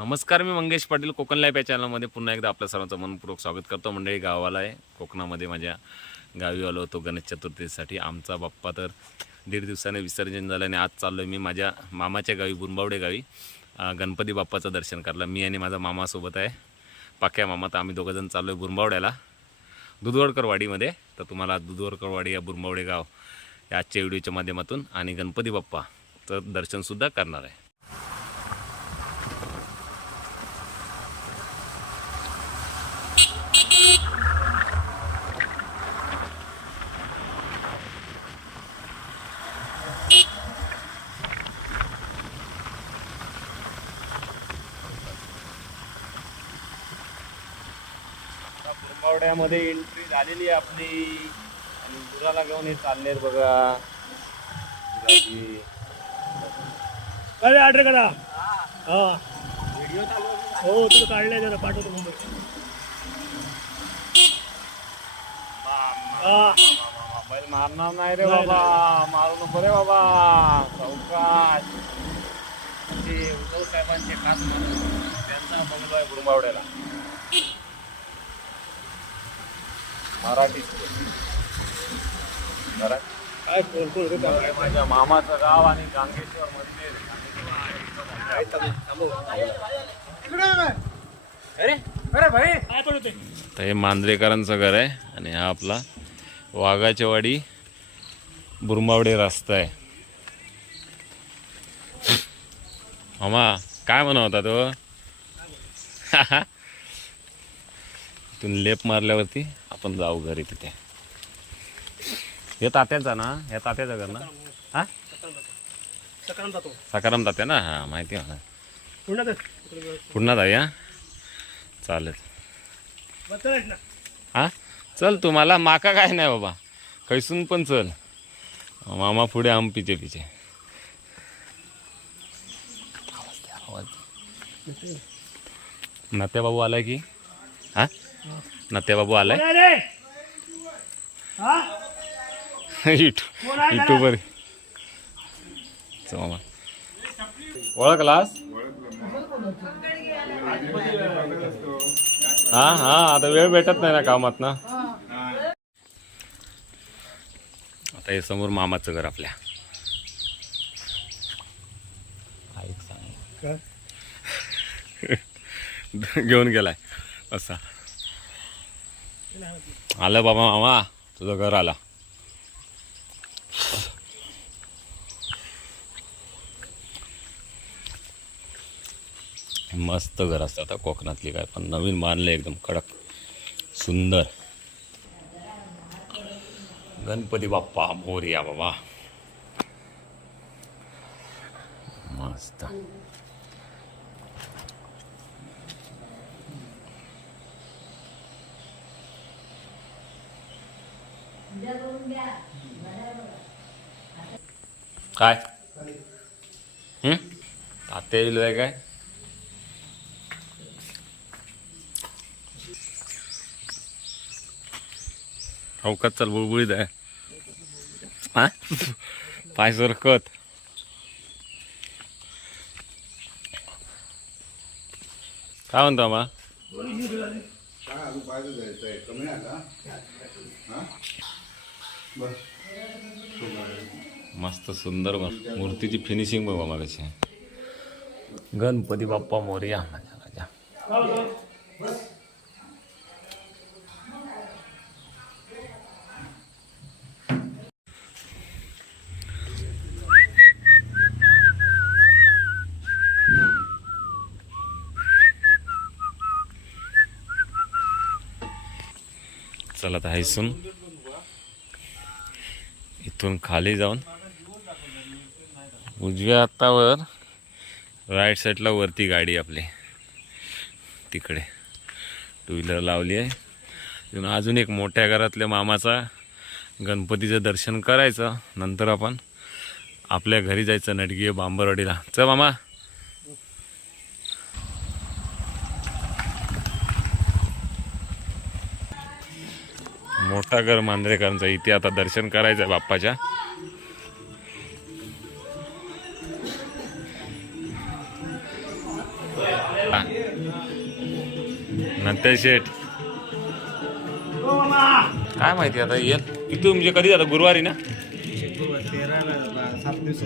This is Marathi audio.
नमस्कार मी मंगेश पाटील कोकण लाईफ या चॅनलमध्ये पुन्हा एकदा आपल्या सर्वांचं मनपूर्वक स्वागत करतो. मंडळी गावाला आहे. कोकणामध्ये माझ्या गावी आलो होतो गणेश चतुर्थीसाठी. आमचा बाप्पा तर दीड दिवसाने विसर्जन झालं आणि आज चाललो मी माझ्या मामाच्या गावी बुरबावडे गावी. गणपती बाप्पाचं दर्शन करायला. मी आणि माझा मामासोबत आहे. पाक्या मामा तर आम्ही दोघंजण चाललो आहे बुरबावड्याला दुधवडकरवाडीमध्ये. तर तुम्हाला दुधवडकरवाडी या बुरबावडे गाव या आजच्या व्हिडिओच्या माध्यमातून आणि गणपती बाप्पाचं दर्शनसुद्धा करणार आहे. आता बुरंबावड्यामध्ये एंट्री झालेली आहे आपली. आणि गुराला घेऊन हे चालले बघा. काय ऑर्डर करा हा. हो. तुझं काढलंय जरा पाठवतो मुंबई बैल मारणार नाही रे बाबा. मारू नको रे बाबा. चौकाश ते उद्धव साहेबांचे खास त्यांचा बंगलो आहे बुरंबावड्याला मराठी मरा- काय. हे माझ्या मामाचं गाव आणि गांगेश्वर मंदिर. तर हे मांजरेकरांचं घर आहे आणि हा आपला वाघाच्या वाडी बुरमावडे रस्ता आहे. मामा काय म्हणत होता तो? तिथून लेप मारल्यावरती आपण जाऊ घरी तिथे. हे तात्याचा ना हे तात्याचं घर ना? हा? सकाराम तात्या ना? हा माहिती आहे. मला पुन्हा जाऊया. चालेल. हां? हा चल तुम्हाला माका काय नाही बाबा. कैसून पण चल. मामा पुढे आम पिचे पिचे नात्या बाबू आलाय की? हा? नात्या बाबू आलाय. हा? युट्यूबर ओळखलास हा हा आता वेळ भेटत नाही ना कामात ना. आता हे समोर मामाचं घर आपल्या? घेऊन गेलाय असा. आलं बाबा मामा तुझं घर आला. मस्त घर असतं आता कोकणातली काय पण नवीन बांधले एकदम कडक सुंदर. गणपती बाप्पा मोर्या बाबा. मस्त. काय? हं? तात्या येईल होय काय? अवकात चाल बुळबुळीत आहे. हा? पाय सरकत. काय म्हणतो मा मस्त सुंदर मूर्तीची फिनिशिंग बघा मला गणपती बाप्पा मोर्या माझ्या माझ्या. चला आता सुन इथून खाली जाऊन. उजव्या हातावर राईट साईडला वरती गाडी आपली. तिकडे टू व्हीलर लावली आहे. तिथून अजून एक मोठ्या घरातल्या मामाचा गणपतीचं दर्शन करायचं. नंतर आपण आपल्या घरी जायचं नटकीय बांबरवाडीला. चल मामा. मोठा घर मांजरेकरांचा इथे आता दर्शन करायचं आहे बाप्पाच्या. नंतर शेठ. काय माहिती आता येत इथून म्हणजे कधी जातात गुरुवारी ना? तेरा सात दिवस